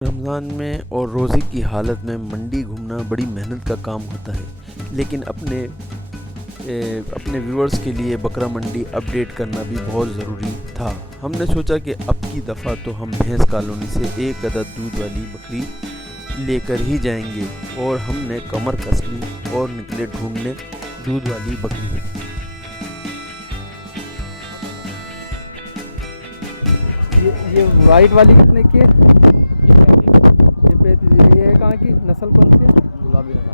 रमज़ान में और रोज़े की हालत में मंडी घूमना बड़ी मेहनत का काम होता है, लेकिन अपने व्यूअर्स के लिए बकरा मंडी अपडेट करना भी बहुत ज़रूरी था। हमने सोचा कि अब की दफ़ा तो हम भैंस कॉलोनी से एक अदद दूध वाली बकरी लेकर ही जाएंगे और हमने कमर कस ली और निकले ढूंढने दूध वाली बकरी। ये वाइट वाली कितने की है? ये 35। ये है कहाँ की नस्ल, कौन सी है? गुलाबी नस्ल।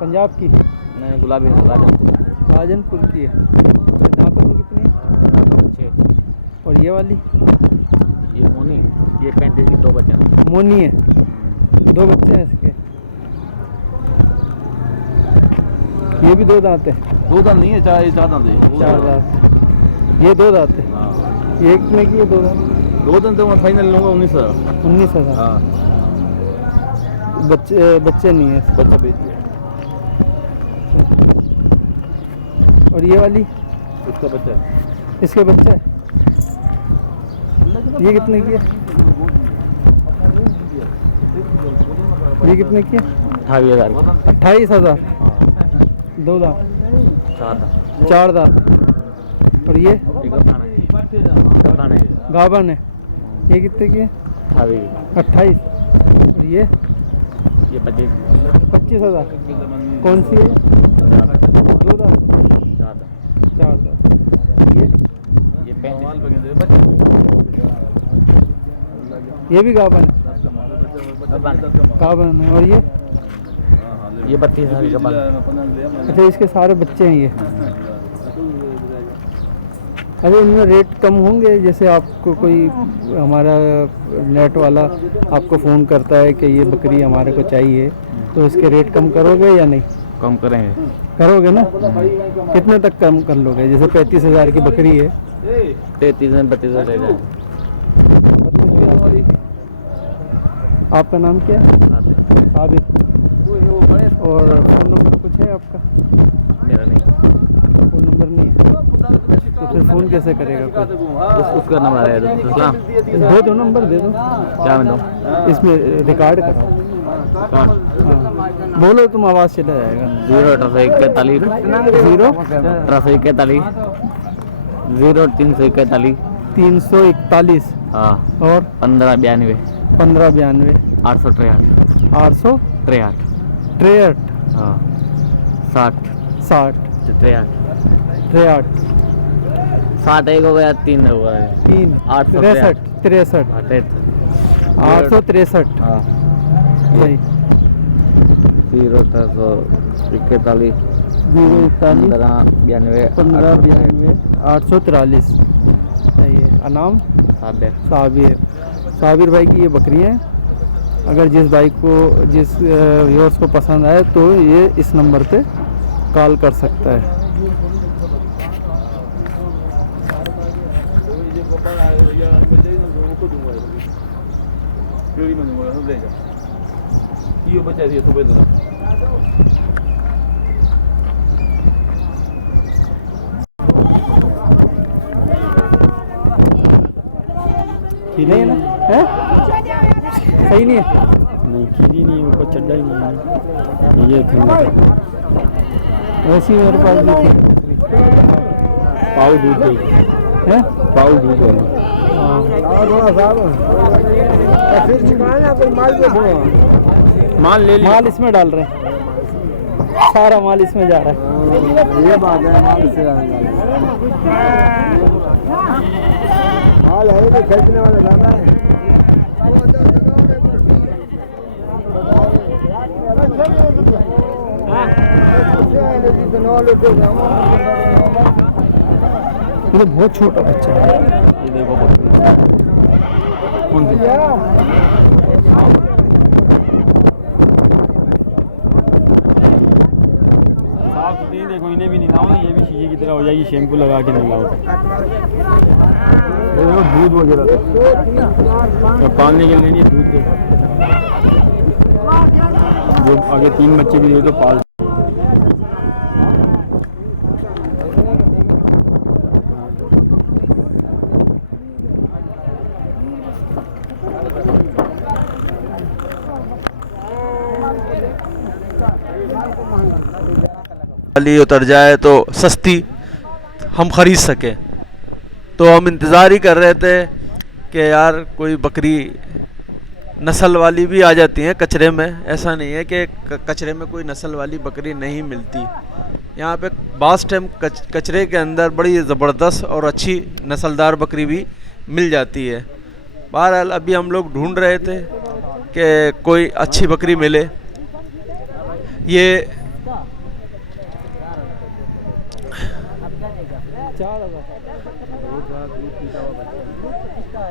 पंजाब की? नहीं, गुलाबी नस्ल राजनपुर। राजनपुर की है। ये दांतों में कितनी है? दांतों में 6। और ये वाली? ये मोनी, ये 35 की 2 बच्चे हैं। मोनी है, 2 बच्चे हैं इसके। ये भी 2 दांत है? 2 दांत नहीं है, 4 दांत है। 4 दांत। ये 2 दांत है। हाँ, ये कितने की है 2 दांत? 2 दांत तो मैं फाइनल लूँगा 19,000। 19,000। हाँ, बच्चे नहीं है। बच्चा बेच दिया। और ये वाली? इसका बच्चा है। इसके बच्चे? ये कितने की है? ये कितने की है? 28,000। 28,000। हाँ, 2 दांत? 4 दांत। 4 दांत। और ये? एक गफान है। गफान है। गाभन है। ये कितने की है? 28। 28। और ये? ये 25। 25,000। कौन सी है? 2 दांत? 4 दांत। 4 दांत। ये 35। ये भी गाभन है? गाभन है। और ये? ये 32,000 की गफान। अच्छा, इसके सारे बच्चे हैं ये। अरे इनमें रेट कम होंगे? जैसे आपको कोई हमारा नेट वाला आपको फ़ोन करता है कि ये बकरी हमारे को चाहिए, तो इसके रेट कम करोगे या नहीं? कम करेंगे। करोगे ना? कितने तक कम कर लोगे? जैसे 35,000 की बकरी है। 33 में 32,000 ले जाए। 32,000। आपका नाम क्या है? साबिर। और फ़ोन नंबर कुछ है आपका? मेरा नहीं। फ़ोन नंबर नहीं है तो फिर फ़ोन कैसे करेगा कोई? उसका नंबर है दूसरा। दे दो, नंबर दे दो। क्या मैं दूँ? इसमें रिकॉर्ड कराओ। कौन? हाँ, बोलो, तुम आवाज़ चला जाएगा। 0 341 341। हाँ, और 1592 1592 863 863। हाँ, 60 60 63 60 एक हो गया, 3 हो गया। 3 863 63 863। हाँ, सही। 0 041 1592 843। सही है। नाम? साबिर। साबिर भाई की ये बकरियाँ हैं। अगर जिस भाई को, जिस व्यूअर्स को पसंद आए तो ये इस नंबर पे कॉल कर सकता है। खीरी है ना? है? सही नहीं है? नहीं, खीरी नहीं, ऊपर चड्डा ही नहीं है। ये थी वैसी मेरे पास भी थी। पाव दूध दे। है? पाव दूध दे। माल ले लिया। माल इसमें डाल रहे हैं, सारा माल इसमें जा रहा है। ये बात है, माल इससे माल है तो खरीदने वाला जाना है। ये तो बहुत छोटा बच्चा है। ये देखो कौन सी? साफ सुथरी देखो, इन्हें भी नहीं लाओ, ये भी शीशे की तरह हो जाएगी, शैम्पू लगा के नहीं लाओ। ये देखो दूध वगैरह तो पालने के लिए नहीं, दूध दे। जो आगे 3 बच्चे भी दे तो पाल। वाली उतर जाए तो सस्ती हम खरीद सकें। तो हम इंतज़ार ही कर रहे थे कि यार कोई बकरी नस्ल वाली भी आ जाती हैं कचरे में। ऐसा नहीं है कि कचरे में कोई नस्ल वाली बकरी नहीं मिलती। यहाँ पे बास टाइम कचरे के अंदर बड़ी ज़बरदस्त और अच्छी नस्लदार बकरी भी मिल जाती है। बहरहाल अभी हम लोग ढूंढ रहे थे कि कोई अच्छी बकरी मिले। ये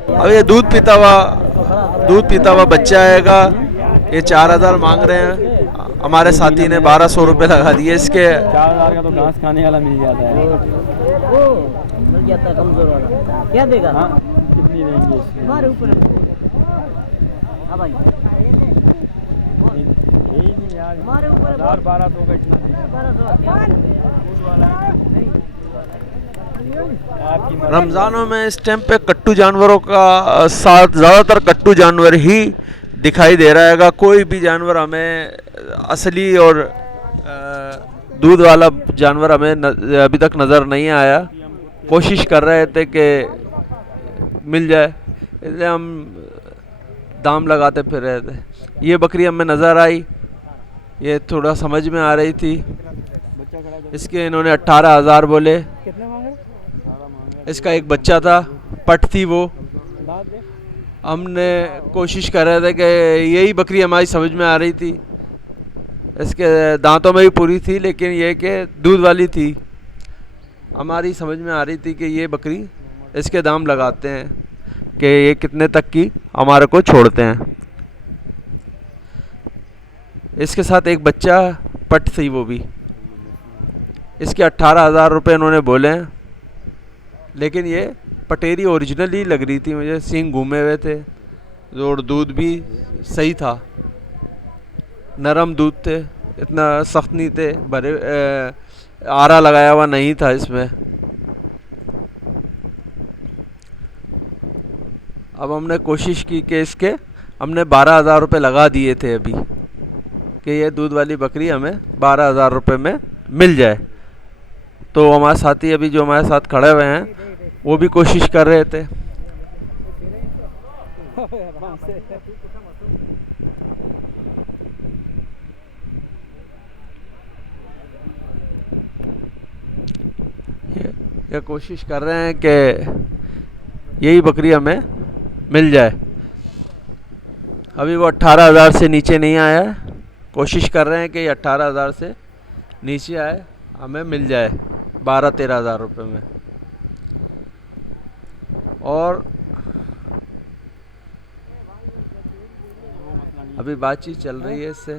अब ये दूध पीता हुआ बच्चा आएगा। ये 4000 मांग रहे हैं। हमारे साथी ने 1200 रुपये लगा दिए इसके। 4000 का तो घास खाने वाला मिल जाता है। मिल जाता है कमजोर वाला। क्या देगा? हाँ, कितनी देंगे इसमें? हमारे ऊपर हाँ भाई यही नहीं यार, हमारे ऊपर 1200 का इतना रमज़ानों में इस टाइम पे कट्टू जानवरों का साथ ज़्यादातर कट्टू जानवर ही दिखाई दे रहा है। कोई भी जानवर हमें असली और दूध वाला जानवर हमें अभी तक नज़र नहीं आया। कोशिश कर रहे थे कि मिल जाए, इसलिए हम दाम लगाते फिर रहे थे। ये बकरी हमें नज़र आई, ये थोड़ा समझ में आ रही थी। इसके इन्होंने 18,000 बोले। इसका एक बच्चा था, पट थी वो। हमने कोशिश कर रहे थे कि यही बकरी हमारी समझ में आ रही थी। इसके दांतों में भी पूरी थी, लेकिन ये कि दूध वाली थी। हमारी समझ में आ रही थी कि ये बकरी, इसके दाम लगाते हैं कि ये कितने तक की हमारे को छोड़ते हैं। इसके साथ एक बच्चा पट थी वो भी। इसके 18,000 रुपये इन्होंने बोले हैं, लेकिन ये पटेरी ओरिजिनल ही लग रही थी मुझे। सींग घूमे हुए थे और दूध भी सही था, नरम दूध थे, इतना सख्त नहीं थे, भरे आरा लगाया हुआ नहीं था इसमें। अब हमने कोशिश की कि इसके हमने 12,000 रुपये लगा दिए थे अभी, कि ये दूध वाली बकरी हमें 12,000 रुपये में मिल जाए। तो हमारे साथी अभी जो हमारे साथ खड़े हुए हैं वो भी कोशिश कर रहे थे। ये कोशिश कर रहे हैं कि यही बकरी हमें मिल जाए। अभी वो 18,000 से नीचे नहीं आया है। कोशिश कर रहे हैं कि 18,000 से नीचे आए, हमें मिल जाए 12-13,000 रुपये में। और अभी बातचीत चल रही है इससे।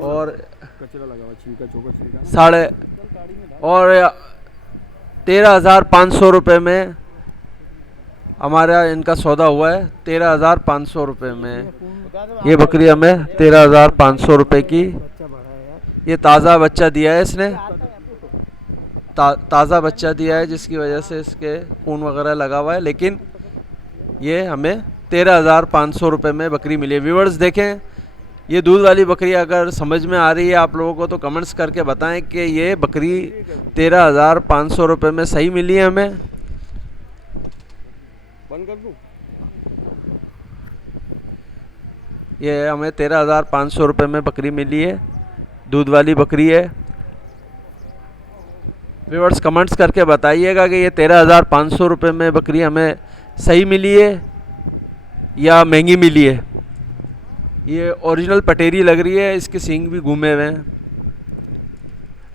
और कचरा लगा हुआ, छिलका चौका छिलका। 13,500 रुपये में हमारा इनका सौदा हुआ है। 13,500 रुपये में ये बकरी हमें 13,500 रुपये की। ये ताज़ा बच्चा दिया है इसने, ताज़ा बच्चा दिया है, जिसकी वजह से इसके खून वगैरह लगा हुआ है। लेकिन ये हमें 13,500 रुपये में बकरी मिली है। व्यूअर्स देखें, ये दूध वाली बकरी अगर समझ में आ रही है आप लोगों को तो कमेंट्स करके बताएं कि ये बकरी 13,500 रुपये में सही मिली है हमें। बंद कर दूं? ये हमें 13,500 रुपये में बकरी मिली है, दूध वाली बकरी है। व्यूअर्स कमेंट्स करके बताइएगा कि ये 13,500 रुपये में बकरी हमें सही मिली है या महंगी मिली है। ये ओरिजिनल पटेरी लग रही है, इसके सींग भी घूमे हुए हैं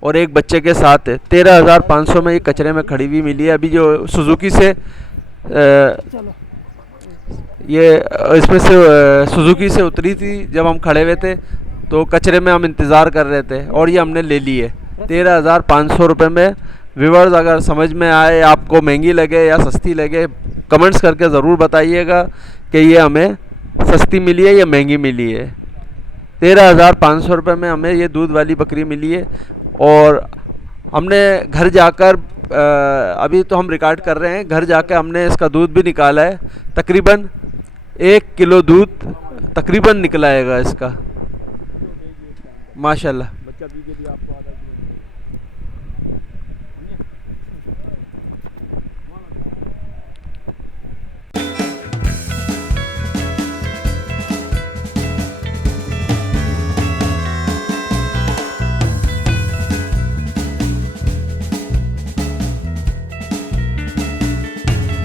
और एक बच्चे के साथ है। 13,500 में ये कचरे में खड़ी हुई मिली है। अभी जो सुजुकी से ये इसमें से सुजुकी से उतरी थी, जब हम खड़े हुए थे तो कचरे में हम इंतज़ार कर रहे थे और ये हमने ले ली है 13,500 रुपये में। व्यूअर्स अगर समझ में आए, आपको महंगी लगे या सस्ती लगे, कमेंट्स करके ज़रूर बताइएगा कि ये हमें सस्ती मिली है या महंगी मिली है। 13,500 रुपये में हमें ये दूध वाली बकरी मिली है। और हमने घर जाकर अभी तो हम रिकॉर्ड कर रहे हैं, घर जाकर हमने इसका दूध भी निकाला है। तकरीबन 1 किलो दूध तकरीबन निकला आएगा इसका माशाल्लाह। बच्चा भी आपको आधा